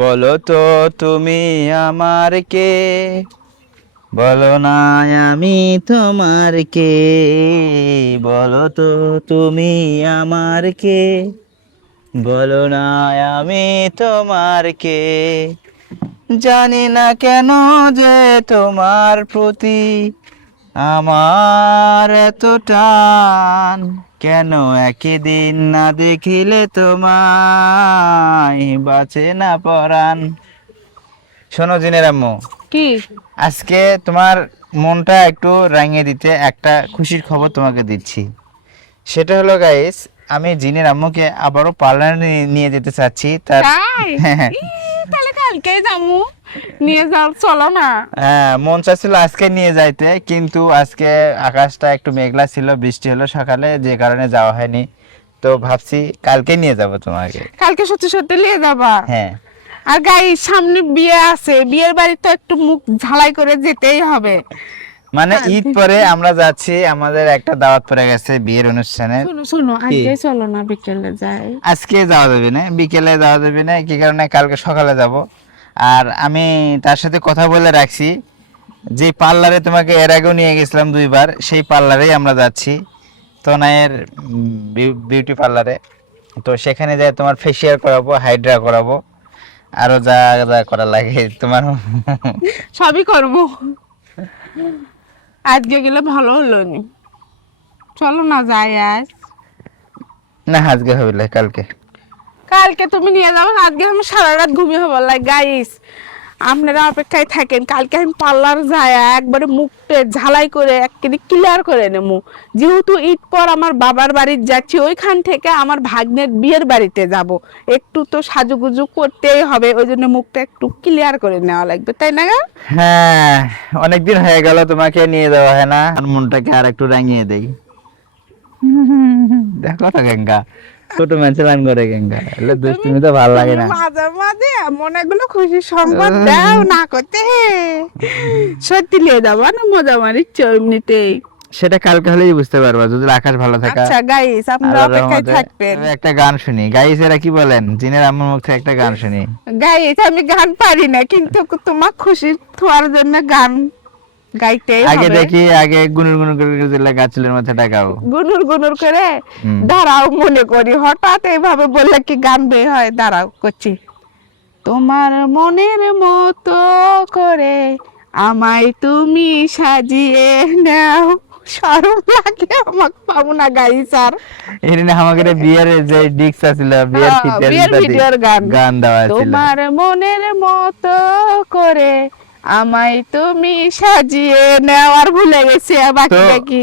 বলো তো তুমি আমার কে, বলো না আমি তোমার কে, বলো তো তুমি আমার কে, বলো না আমি তোমার কে। জানি না কেন যে তোমার প্রতি আমার এত টান, কেন একদিন না দেখিলে তোমায় বাঁচে না পরাণ। শোনো জিনের আম্মু, কি? আজকে তোমার মনটা একটু রাঙিয়ে দিতে একটা খুশির খবর তোমাকে দিচ্ছি। সেটা হলো গাইস, আমি জিনের আম্মুকে আবারও পার্লারে নিয়ে যেতে চাচ্ছি তার। তাই? ই, তাহলে কালকে যাবো, নিয়ে যাও, চলো না। হ্যাঁ, মন চাচ্ছিল আজকে নিয়ে যাইতে, কিন্তু আজকে আকাশটা একটু মেঘলা ছিল, বৃষ্টি হলো সকালে, যে কারণে যাওয়া হয়নি। তো ভাবছি কালকে নিয়ে যাব তোমাকে। কালকে সত্যি সত্যি নিয়ে যাবা? হ্যাঁ, আর গাই, সামনে বিয়ে আছে, বিয়ের বাড়ি তো একটু মুখ ঝালাই করে যেতেই হবে। মানে ঈদ পরে আমরা যাচ্ছি, আমাদের একটা দাওয়াত পড়ে গেছে বিয়ের অনুষ্ঠানে। শোনো শোনো, আজকে চলো না, বিকেলে যাই। আজকে যাওয়া যাবে না, বিকেলে যাওয়া যাবে না, কি কারণে কালকে সকালে যাব। আর আমি তার সাথে কথা বলে রাখছি, যে পার্লারে তোমাকে এর আগেও নিয়ে গেছিলাম 2 বার, সেই পার্লারেই আমরা যাচ্ছি, তনয়ের বিউটি পার্লারে। তো সেখানে যাই তোমার ফেসিয়াল করাবো, হাইড্রা করাবো, আরো যা যা করা লাগে তোমার। সবই করবো। আজকে গেলে ভালো হলো নি, চলো না যাই আজ। না, আজকে হবে না, কালকে। কালকে তুমি নিয়ে যাবো, আজকে আমি সারা রাত ঘুমিয়ে হবো। লাইক গাইস, আপনারা অপেক্ষায় থাকেন, কালকে আমি পার্লার যাই একবারে মুখটা ঝালাই করে একেবারে ক্লিয়ার করে নেবো। যেহেতু ঈদ পর আমার বাবার বাড়ি যাচ্ছি, ওইখান থেকে আমার ভাগ্নের বিয়ের বাড়িতে যাব, একটু তো সাজুগুজু করতেই হবে, ওই জন্য মুখটা একটু ক্লিয়ার করে নেওয়া লাগবে, তাই না? হ্যাঁ, অনেকদিন হয়ে গেল তোমাকে নিয়ে যাওয়া হয় না, আর মনটাকে আর একটু রাঙিয়ে দেই। দেখো তো গেঙ্গা, ছোট মানুষ রান করে গেঙ্গা, এলে দুষ্টুমি তো ভালো লাগে না। মাঝে মাঝে এমন এগুলো খুশি সংবাদ দাও না করতে, সত্যি নিয়ে যাবো না, মজা মারিচ্ছ এমনিতেই। সেটা কালকে হলেই বুঝতে পারবা, যদি আকাশ ভালো থাকে। আচ্ছা গাইস, আপনারা আল্লাহর অপেক্ষায় রহমতে। থাকবেন। তবে একটা গান শুনি, গাইস এরা কি বলেন, জিনের আম্মুর মুখ থেকে একটা গান শুনি। গাইস, আমি গান পারি না, কিন্তু তোমার খুশি থোয়ার জন্য গান গাইতেই আগে হবে। দেখি, আগে গুনুর গুনুর করে দিলে গাছলের মাথাটা গাও। গুনুর গুনুর করে হুম। দাঁড়াও, মনে করি হঠাৎ এইভাবে বললে কি গান বের হয়? দাঁড়াও করছি। তোমার মনের মতো করে আমায় তুমি সাজিয়ে নাও। শরম লাগে আমাকে, পাবো না গাইস আর। এখানে আমাকে বিয়ের যে ডিক্স আছিল, বিয়ের বিয়ের ভিডিওর গান। গান দেওয়া ছিল। তোমার মনের মতো করে আমায় তুমি সাজিয়ে নাও, আর ভুলে গেছি আর বাকিটা কি।